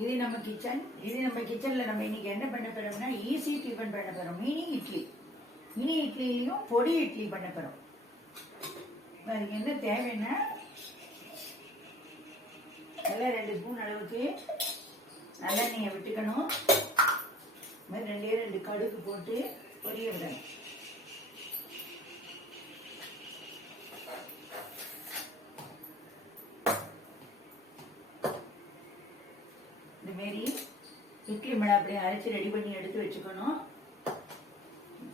இது நம்ம கிச்சன்ல நம்ம இன்னைக்கு என்ன பண்ண போறோம்னா ஈஸி டிஃபன் பண்ண போறோம். மினி இட்லிலையும் பொடி இட்லி பண்ண போறோம். அதுக்கு என்ன தேவைன்னா எல்லாம் 2 ஸ்பூன் அளவுக்கு நல்லெண்ணெயை விட்டுக்கணும். மாதிரி 2 கடுகு போட்டு பொரிய விடணும். இதுமாரி இட்லி மிளகா அப்படியே அரைச்சி ரெடி பண்ணி எடுத்து வச்சுக்கணும்.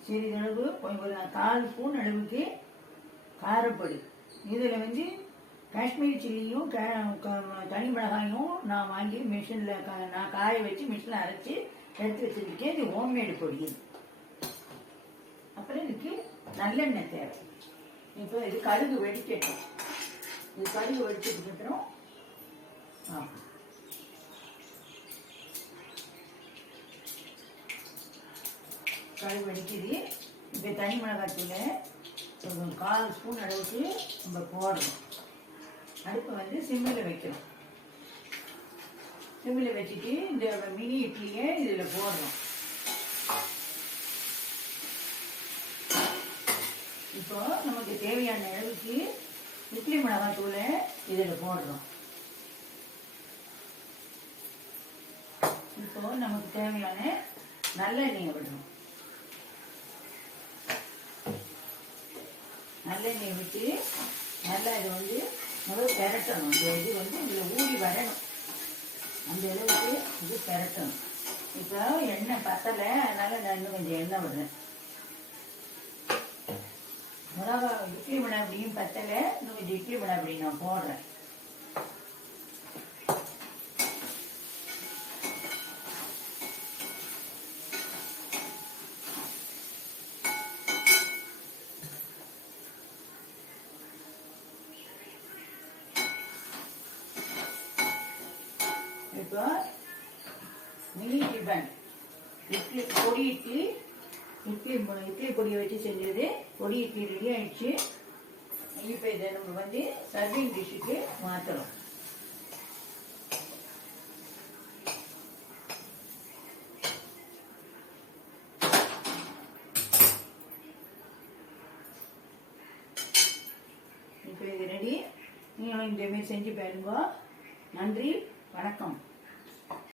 சிறிதளவு ஒரு 1/4 ஸ்பூன் அளவுக்கு காரப்பொடி. இதில் வந்து காஷ்மீரி சில்லியும் தனி மிளகாயும் நான் வாங்கி மிஷினில் நான் காய வச்சு மிஷினில் அரைச்சி எடுத்து வச்சுருக்கேன். இது ஹோம்மேடு பொடி. அப்புறம் இதுக்கு நல்லெண்ணெய் தேவை. இப்போ இது கடுகு வெடிக்கட்டும். இது கடுகு வெடிச்சதுக்கு அப்புறம் கடுகு வெடிக்குது. இப்போ தனி மிளகாத்தூளை ஒரு 1/4 ஸ்பூன் அளவுக்கு நம்ம போடணும். அடுப்பை வந்து சிம்மில் வைக்கணும். சிம்மில் வச்சுட்டு இந்த மினி இட்லியை இதில் போடணும். இப்போ நமக்கு தேவையான அளவுக்கு இட்லி மிளகாத்தூளை இதில் போடுறோம். இப்போ நமக்கு தேவையான நல்லெண்ணெயை விடணும். நல்லெண்ணெயை விட்டு நல்லா இதை வந்து முதல்ல பெரட்டணும். இந்த இது வந்து இதில் ஊறி வரணும். அந்த அளவுக்கு இது பெரட்டணும். இப்போ எண்ணெய் பத்தலை, அதனால நான் இன்னும் கொஞ்சம் எண்ணெய் விடுறேன். மிளகா இட்லி மிளகா அப்படியும் பத்தலை, இன்னும் கொஞ்சம் இட்லி மிளகா அப்படி நான் போடுறேன். இப்போ மினி டிஃபன் இட்லி பொடியை வச்சு செஞ்சது பொடி இட்லி ரெடி ஆயிடுச்சு. இப்போ இதை நம்ம வந்து சர்விங் டிஷ்ஷுக்கு மாற்றணும். இப்போ இது ரெடி. நீங்களும் இந்த மாதிரி செஞ்சு பாருங்க. நன்றி, வணக்கம்.